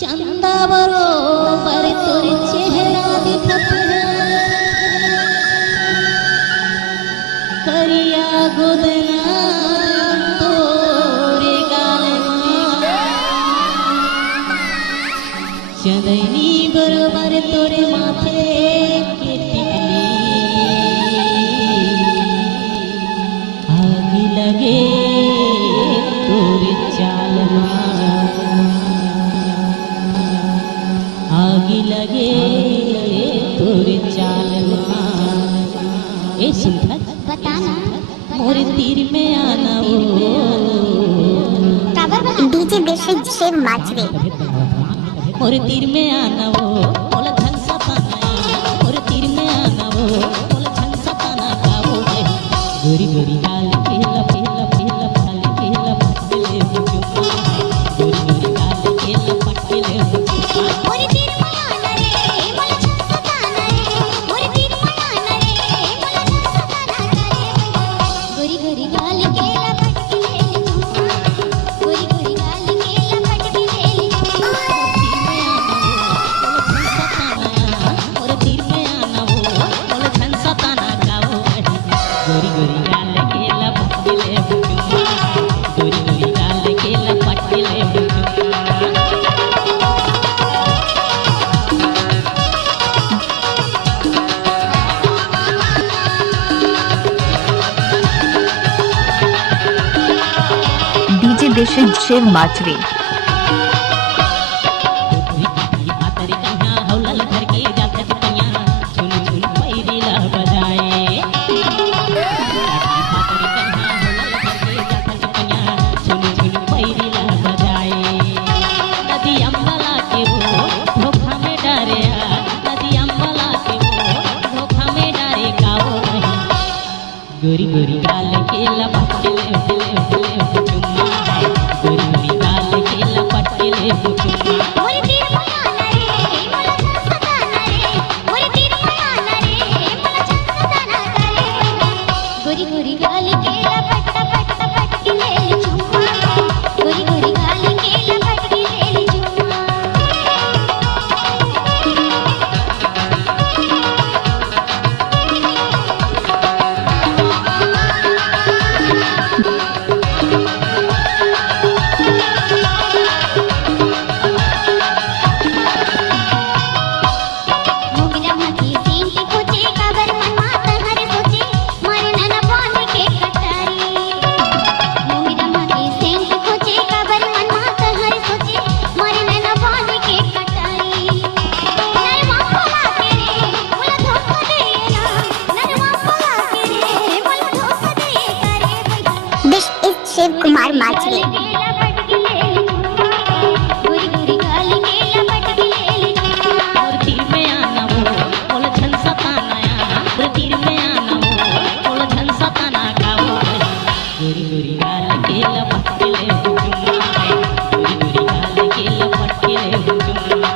चंदा बरोबर तोर चेहरा दिखत है, करिया गोदना तोरे गाल में, चंदनी बरोबर तोरे माथे के टिकली, आग लगे तोरे चाल आगी लगे तोरे चाल ए सिंधत बताना मोरे तीर में आना वो डीजे देशे से माचरे मोरे तीर में आना वो बोला धन सताना मोरे तीर में आना वो बोला धन सताना का वो गोरी गोरी गाल केला केला केला फाल केला पटले मुझको गोरी गोरी गाल केला पटले मुझको मोरे तीर में आना रे बोला धन सताना रे मोरे तीर में आना रे बोला धन सताना रे गोरी गोरी गाल केला पटले गोरी गोरी गाल केला पटले मोरे तीर में आना वो बोला धन सताना का वो गोरी गोरी गाल केला पटले मुझको गोरी गोरी गाल केला पटले मुझको डीजे देशे शिव माचरे गोरी गोरी गाल केला पटले चुम्मा गोरी गोरी गाल केला पटले चुम्मा मोरे तीर में आना रे बोला धन सताना रे मोरे तीर में आना रे बोला धन सताना रे गोरी गोरी गाल केला पटले चुम्मा गोरी गोरी गाल केला पटले चुम्मा मोगरा मकी सीन के खोजे काबर मन माता हर सोचे मारे नैना पानी के कटारी मोगरा मकी सीन के खोजे काबर मन माता हर सोचे मारे नैना पानी के कटारी नरवा बोला के रे बोला धोखा दे ना नरवा बोला के रे बोला धोखा दे करे दिस इज शिव कुमार माचरे गोरी गोरी गाल केला पटले मोरे तीर में आना वो बोला धन सताना मोरे तीर में आना वो बोला धन सताना का वो गोरी गोरी गाल केला पटले चुम्मा गोरी गोरी गाल केला पटले चुम्मा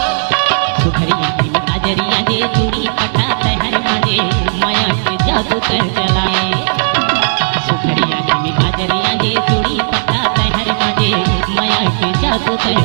सुखरिया की काजरिया दे चूड़ी पटा तहर मजे माया के जादू कर चलाए सुखरिया की काजरिया दे चूड़ी पटा तहर मजे माया के जादू कर